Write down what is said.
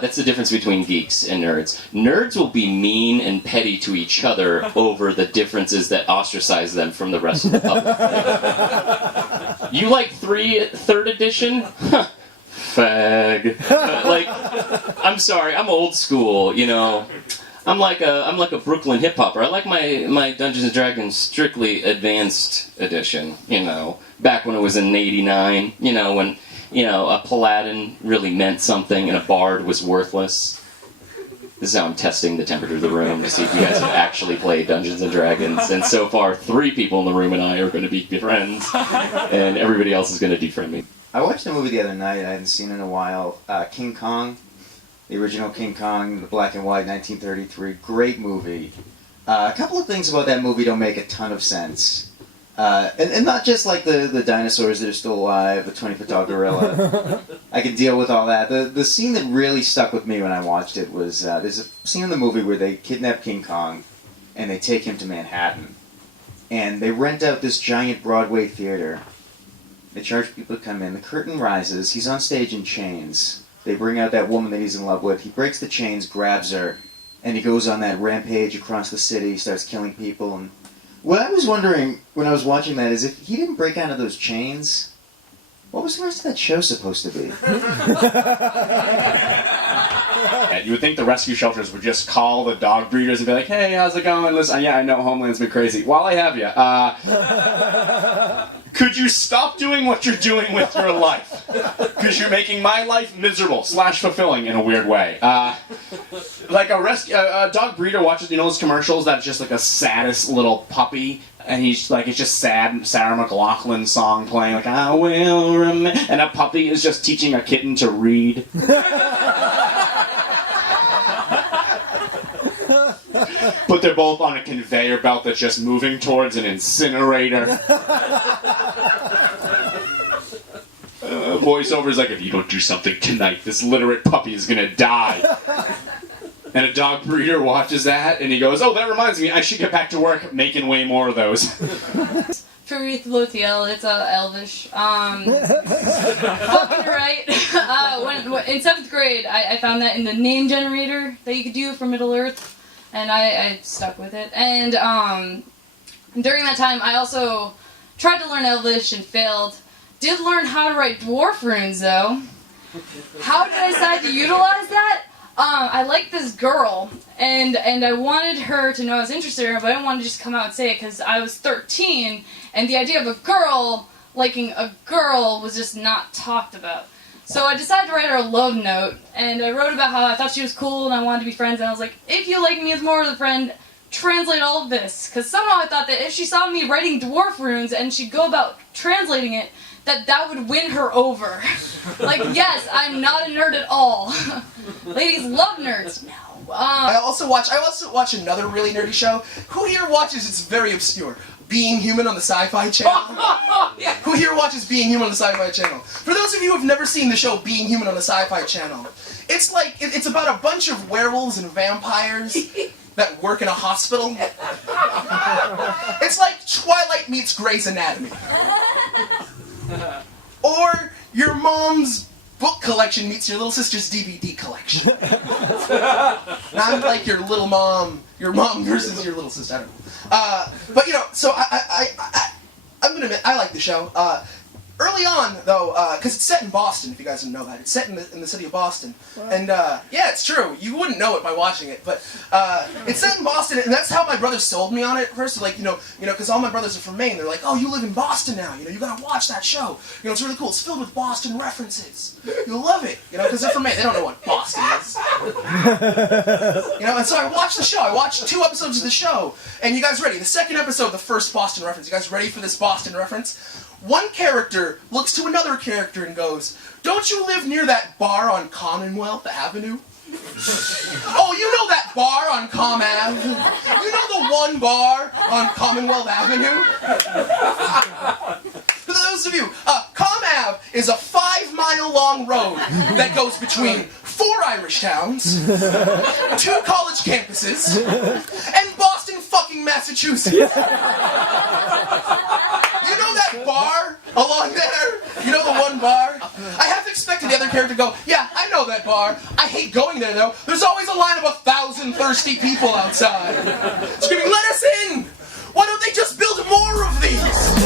That's the difference between geeks and nerds. Nerds will be mean and petty to each other over the differences that ostracize them from the rest of the public. You like third edition? Fag. I'm sorry, I'm old school, you know. I'm like a Brooklyn hip hopper. I like my Dungeons and Dragons strictly advanced edition, you know. Back when it was in '89, you know, when a paladin really meant something and a bard was worthless. This is how I'm testing the temperature of the room to see if you guys have actually played Dungeons and Dragons. And so far, 3 people in the room and I are going to be friends, and everybody else is going to defriend me. I watched a movie the other night I hadn't seen in a while. King Kong, the original King Kong, the black and white, 1933. Great movie. A couple of things about that movie don't make a ton of sense. And not just like the dinosaurs that are still alive, the 20-foot tall gorilla. I can deal with all that. The scene that really stuck with me when I watched it was, there's a scene in the movie where they kidnap King Kong and they take him to Manhattan. And they rent out this giant Broadway theater. They charge people to come in. The curtain rises. He's on stage in chains. They bring out that woman that he's in love with. He breaks the chains, grabs her, and he goes on that rampage across the city, starts killing people. And what I was wondering when I was watching that is if he didn't break out of those chains, what was the rest of that show supposed to be? You would think the rescue shelters would just call the dog breeders and be like, hey, how's it going? Listen, yeah, I know Homeland's been crazy. While I have you, could you stop doing what you're doing with your life? Because you're making my life miserable / fulfilling in a weird way. Like a dog breeder watches, those commercials that's just like a saddest little puppy, and he's like, it's just sad Sarah McLachlan song playing, like, I will remember, and a puppy is just teaching a kitten to read. But they're both on a conveyor belt that's just moving towards an incinerator. Voiceover's like, if you don't do something tonight, this literate puppy is gonna die. And a dog breeder watches that, and he goes, oh, that reminds me, I should get back to work making way more of those. For Lothiel, it's Elvish. Fucking right. When in 7th grade, I found that in the name generator that you could do for Middle Earth, and I stuck with it. And during that time, I also tried to learn Elvish and failed. Did learn how to write dwarf runes, though. How did I decide to utilize that? I liked this girl, and I wanted her to know I was interested in her, but I didn't want to just come out and say it because I was 13, and the idea of a girl liking a girl was just not talked about. So I decided to write her a love note, and I wrote about how I thought she was cool and I wanted to be friends, and I was like, if you like me as more of a friend, translate all of this. Because somehow I thought that if she saw me writing dwarf runes and she'd go about translating it, that would win her over. Like, yes, I'm not a nerd at all. Ladies love nerds. No. I also watch another really nerdy show. Who here watches, it's very obscure, Being Human on the Sci-Fi Channel? Yeah. Who here watches Being Human on the Sci-Fi Channel? For those of you who have never seen the show Being Human on the Sci-Fi Channel, it's like, it's about a bunch of werewolves and vampires that work in a hospital. It's like Twilight meets Grey's Anatomy. Or your mom's book collection meets your little sister's DVD collection. Not like your little mom, your mom versus your little sister. I don't know. But so I'm gonna admit I like the show. Early on, though, because it's set in Boston, if you guys didn't know that. It's set in the city of Boston. What? And, yeah, it's true. You wouldn't know it by watching it, but it's set in Boston, and that's how my brothers sold me on it first. Like, because all my brothers are from Maine. They're like, oh, you live in Boston now. You gotta watch that show. It's really cool. It's filled with Boston references. You'll love it. Because they're from Maine. They don't know what Boston is. And so I watched the show. I watched 2 episodes of the show. And you guys ready? The second episode, the first Boston reference. You guys ready for this Boston reference? One character looks to another character and goes, don't you live near that bar on Commonwealth Avenue? Oh, you know that bar on Com Ave? You know the one bar on Commonwealth Avenue? For those of you, Com Ave is a 5-mile long road that goes between 4 Irish towns, 2 college campuses, and Boston fucking Massachusetts. You know that bar along there? You know the one bar? I half expected the other character to go, yeah, I know that bar. I hate going there though. There's always a line of 1,000 thirsty people outside. Screaming, let us in! Why don't they just build more of these?